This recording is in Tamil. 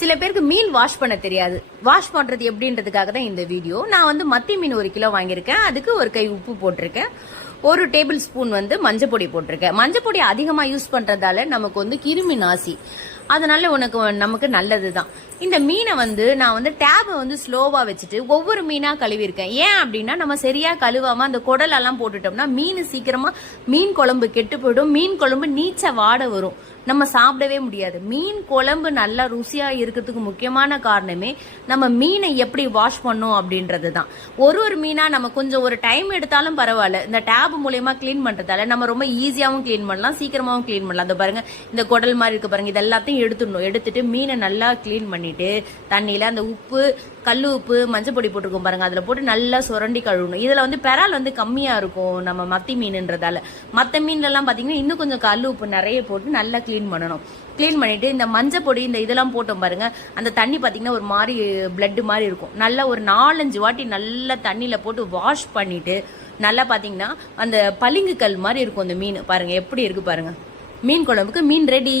சில பேருக்கு மீன் வாஷ் பண்ண தெரியாது. வாஷ் பண்றது எப்படின்றதுக்காக தான் இந்த வீடியோ. நான் வந்து மத்தி மீன் 1 கிலோ வாங்கியிருக்கேன். அதுக்கு ஒரு கை உப்பு போட்டிருக்கேன். 1 டேபிள் ஸ்பூன் வந்து மஞ்சள் பொடி போட்டிருக்கேன். மஞ்சள் பொடி அதிகமா யூஸ் பண்றதால நமக்கு வந்து கிருமி நாசி, அதனால நமக்கு நல்லதுதான். இந்த மீனை வந்து நான் வந்து டேபை வந்து ஸ்லோவா வச்சுட்டு ஒவ்வொரு மீனா கழுவிருக்கேன். ஏன் அப்படின்னா நம்ம சரியா கழுவாம அந்த குடலெல்லாம் போட்டுட்டோம்னா மீன் சீக்கிரமா மீன் குழம்பு கெட்டு போயிடும். மீன் குழம்பு நீச்ச வாட வரும், நம்ம சாப்பிடவே முடியாது. மீன் குழம்பு நல்லா ருசியா இருக்கிறதுக்கு முக்கியமான காரணமே நம்ம மீனை எப்படி வாஷ் பண்ணோம் அப்படின்றது தான். ஒரு மீனா நம்ம கொஞ்சம் ஒரு டைம் எடுத்தாலும் பரவாயில்ல, இந்த டேப் மூலயமா கிளீன் பண்றதால நம்ம ரொம்ப ஈஸியாவும் கிளீன் பண்ணலாம், சீக்கிரமாவும் கிளீன் பண்ணலாம். அந்த பாருங்க, இந்த குடல் மாதிரி இருக்கு பாருங்க, இது எல்லாத்தையும் எடுத்துடணும். எடுத்துட்டு மீனை நல்லா கிளீன் பண்ணிட்டு தண்ணியில அந்த உப்பு, கல்லு உப்பு, மஞ்சள் பொடி போட்டிருக்கோம் பாருங்க, அதுல போட்டு நல்லா சுரண்டி கழுவணும். இதுல வந்து பெறால் வந்து கம்மியா இருக்கும் நம்ம மத்தி மீன்ன்றதால. மத்த மீன்ல எல்லாம் பாத்தீங்கன்னா இன்னும் கொஞ்சம் கல்லு உப்பு நிறைய போட்டு நல்லா கிளீன் பண்ணணும். கிளீன் பண்ணிட்டு இந்த மஞ்சள் பொடி இந்த இதெல்லாம் போட்டோம் பாருங்க, அந்த தண்ணி பாத்தீங்கன்னா ஒரு மாதிரி பிளட் மாதிரி இருக்கும். நல்லா ஒரு 4-5 வாட்டி நல்லா தண்ணியில போட்டு வாஷ் பண்ணிட்டு நல்லா பாத்தீங்கன்னா அந்த பளிங்கு கல் மாதிரி இருக்கும் அந்த மீன். பாருங்க எப்படி இருக்கு பாருங்க. மீன் குழம்புக்கு மீன் ரெடி.